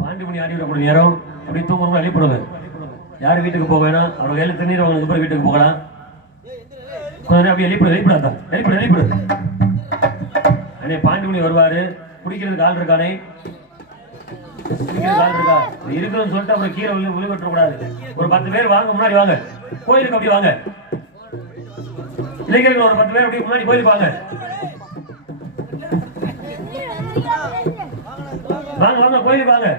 பாண்டிமணி ஆடி விடக்கூடிய நேரம் அப்படி தூங்குறவங்க அழிப்படுங்க. யாரும் வீட்டுக்கு போக வேணாம். அவர் வேலை தண்ணீர் வாங்கினதுக்கு அப்புறம் வீட்டுக்கு போகலாம். கொஞ்ச நேரம் அப்படி எழுப்பிடாதான் எழுப்பிடு. அண்ணே பாண்டிமணி வருவாரு. குடிக்கிறதுக்கு ஆள் இருக்கானே, இருக்குன்னு சொல்லிட்டு அப்புறம் கீரை விழுவற்ற கூடாது. ஒரு 10 பேர் வாங்க, முன்னாடி வாங்க. கோயிலுக்கு அப்படி வாங்க. இளைஞர்கள் ஒரு 10 பேர் அப்படி முன்னாடி கோயிலுக்கு வாங்க. வாங்க கோயிலுக்கு வாங்க.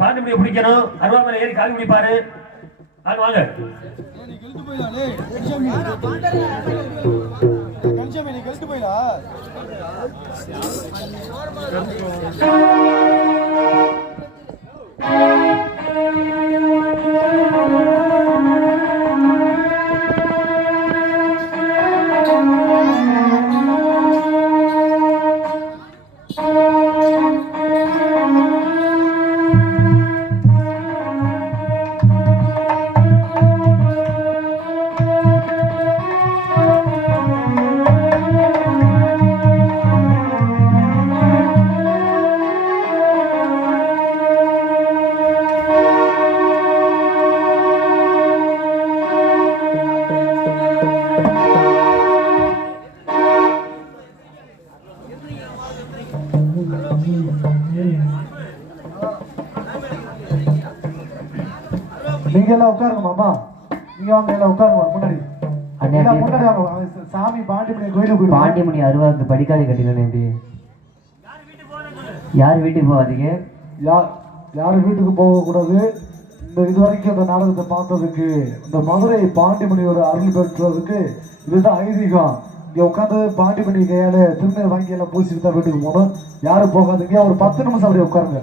பாண்டிமணியை பிடிக்கணும். அருவாமலை ஏறி கால் குடிப்பாரு. வாங்க வாங்க. நீங்க எல்லாம் உட்காருங்க மாமா. நீங்க வாங்க, எல்லாம் உட்காருங்க முன்னாடி. முன்னாடி வாங்க. சாமி பாண்டிமணி கோயிலுக்கு போய் பாண்டிமணி அருவாக்கு படிக்காலி கட்டிக்கணும். யார் வீட்டுக்கு போகாதீங்க. யாரும் வீட்டுக்கு போக கூடாது. இந்த இதுவரைக்கும் அந்த நாடகத்தை பார்த்ததுக்கு, இந்த மதுரை பாண்டிமணியோட அருள் பெற்றதுக்கு இதுதான் ஐதீகம். இங்க உட்காந்து பாண்டிமணி கையால திருநெல் வாங்கி எல்லாம் பூசிட்டு தான் வீட்டுக்கு போகணும். யாரும் போகாதீங்க. ஒரு 10 நிமிஷம் அப்படியே உட்காருங்க.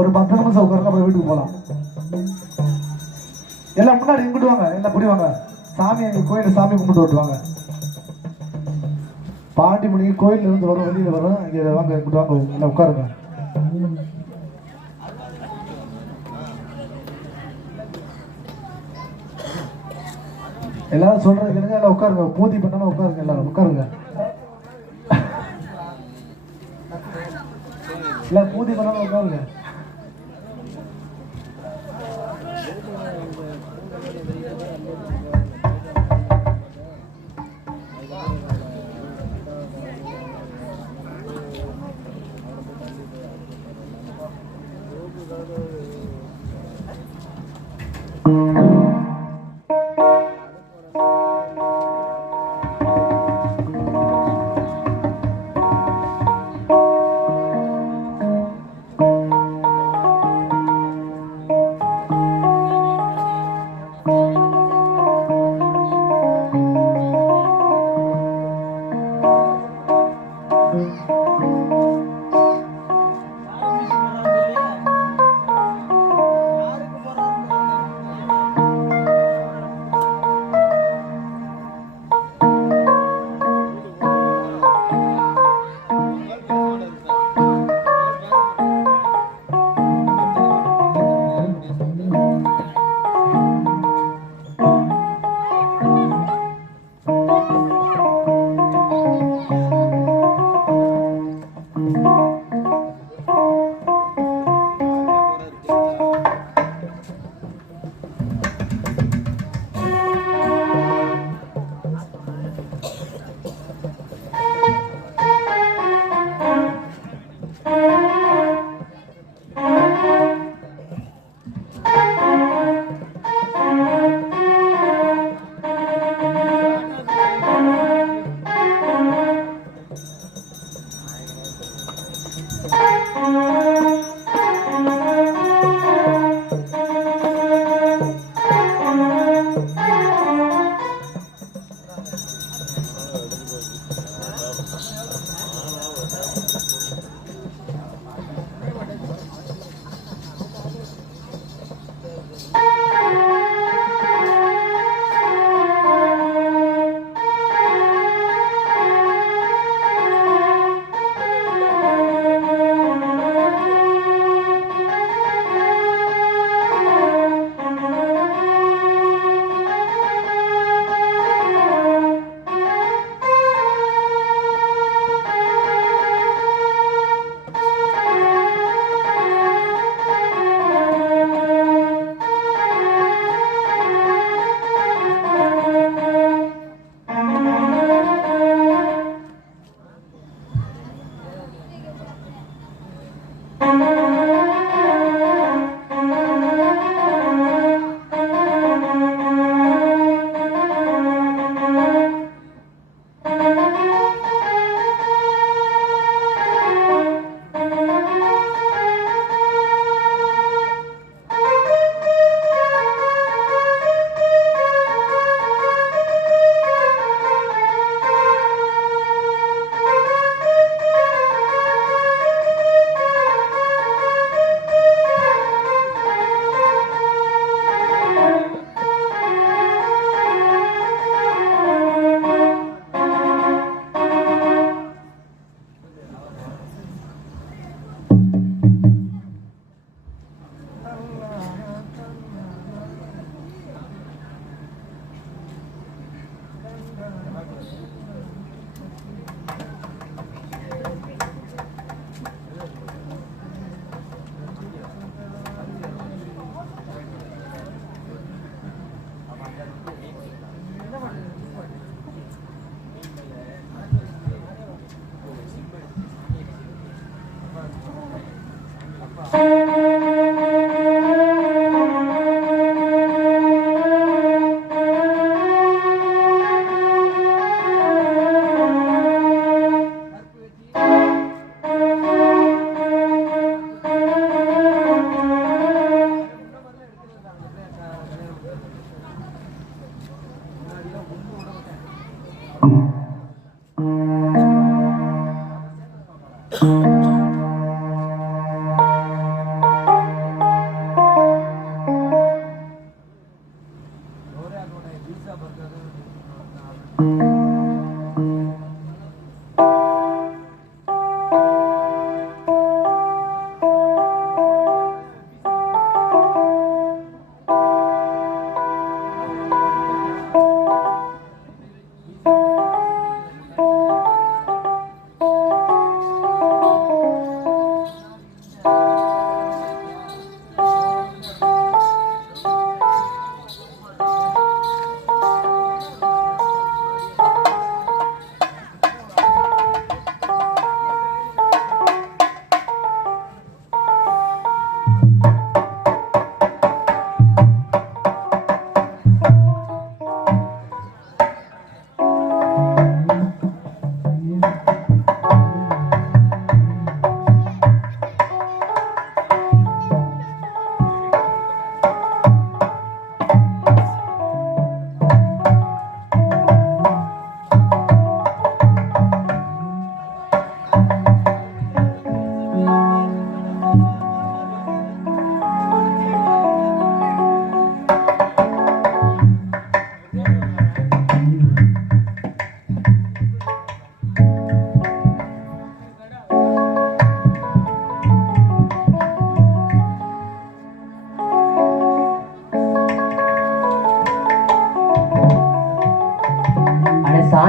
ஒரு 10 நிமிஷம் உட்காருங்க, அப்புறம் வீட்டுக்கு போகலாம். எல்லாம் முன்னாடி இங்கிட்டு வாங்க. எல்லாம் புடி வாங்க. சாமி எங்க கோயில சாமி கும்பிட்டு விட்டுவாங்க. பாண்டிமணி கோயில்ல இருந்து வரும், வெளியில வரும். இங்க வாங்க, இங்கிட்டு வாங்க. எல்லாம் உட்காருங்க. எல்லாரும் சொல்றது கேளுங்க. எல்லாம் உட்காருங்க. பூதி பண்ணாம உட்காருங்க. எல்லாரும் உட்காருங்க. எல்லாம் பூதி பண்ணாம உட்காருங்க.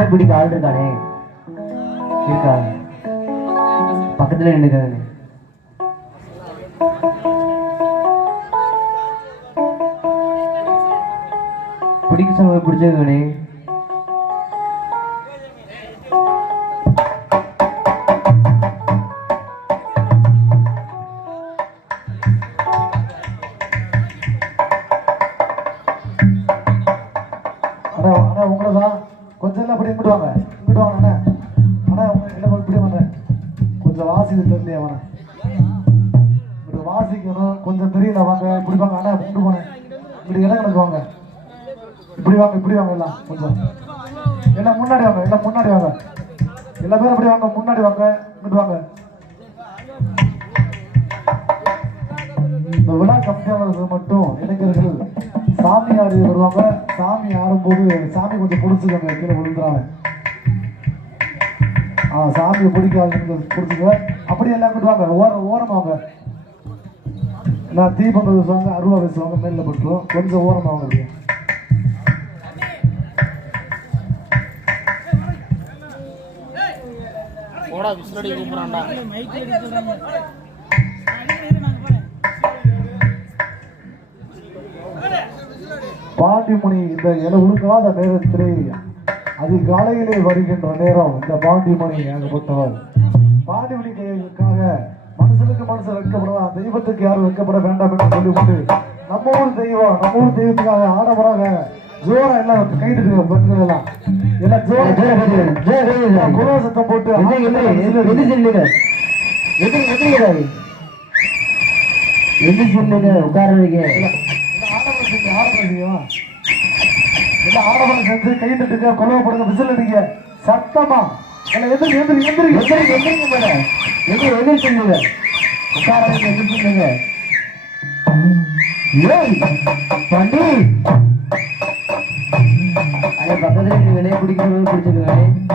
மாடு பிடிக்க ஆள் இருக்கானே இருக்கா பக்கத்துல நின்னுக்கானே பிடிக்க சொல்ல பிடிச்சிருக்கானே உங்களதான் கொஞ்சம் எல்லாம் அப்படி இங்கிட்டு வாங்க அண்ணா அண்ணா உங்க எல்லாம் இப்படி வாங்க கொஞ்சம் வாசிக்க தெரியலையா அவனை இப்படி வாசிக்கணும் கொஞ்சம் தெரியல வாங்க இப்படி வாங்க அண்ணா இங்கிட்டு போனேன் இப்படி இடம் கணக்கு வாங்க இப்படி வாங்க எல்லாம் கொஞ்சம் எல்லாம் முன்னாடி வாங்க எல்லா பேரும் அப்படி வாங்க முன்னாடி வாங்க இங்கிட்டு வாங்க இந்த விழா கம்மியானது மட்டும் இளைஞர்கள் சாமி ஆடி வருவாங்க சாமி ஆடும்போது சாமி கொஞ்சம் பிடிச்சிக்கோங்க கீழே விழுந்துறாங்க சாமியை பிடிக்காது பிடிச்சிக்க அப்படி எல்லாம் கொண்டு ஓரமா வாங்க எல்லாம் தீபம் பேசுவாங்க அருவா பேசுவாங்க மேல பட்டுரும் கொஞ்சம் ஓரமா வாங்க அப்படியே பாண்டிமணி இந்த உருக்காத நேரத்திலே அதிகாலையிலே வருகின்ற நேரம் இந்த பாண்டிமணி ஆகப்பட்டவர் பாண்டிமணிக்காக மனுஷனுக்கு மனுஷன் வைக்கப்படலாம் தெய்வத்துக்கு யாரும் வைக்கப்பட வேண்டாம் என்று சொல்லிவிட்டு நம்ம ஊர் தெய்வத்துக்காக ஆடவராக ஜோரா எல்லாம் கைது பெண்கள் எல்லாம் குலோ சத்தம் போட்டு ஆடவரம் செஞ்சு கை தட்டுங்க கொலவை போடுங்க விசில் அடிங்க சத்தமா எந்திரிங்க பக்கத்துல விலையை பிடிக்கிறது பிடிச்சிருக்காங்க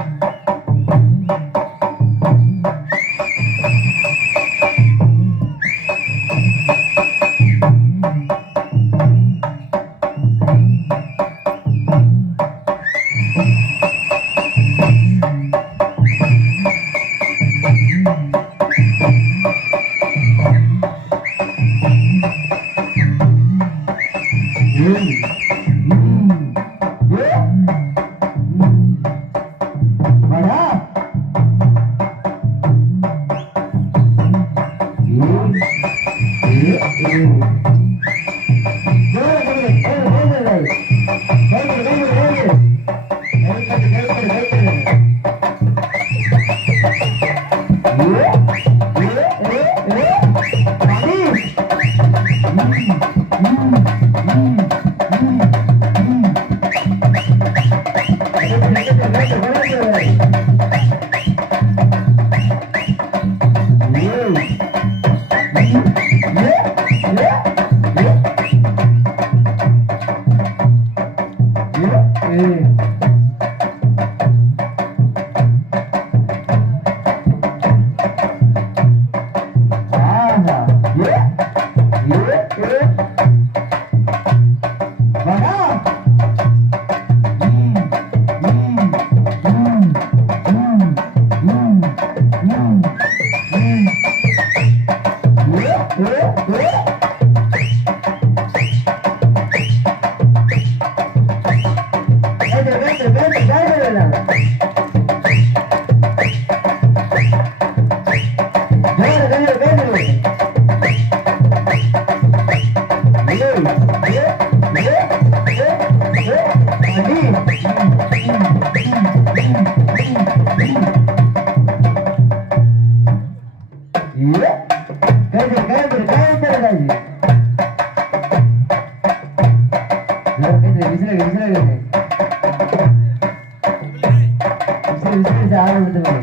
ஆரம்பித்து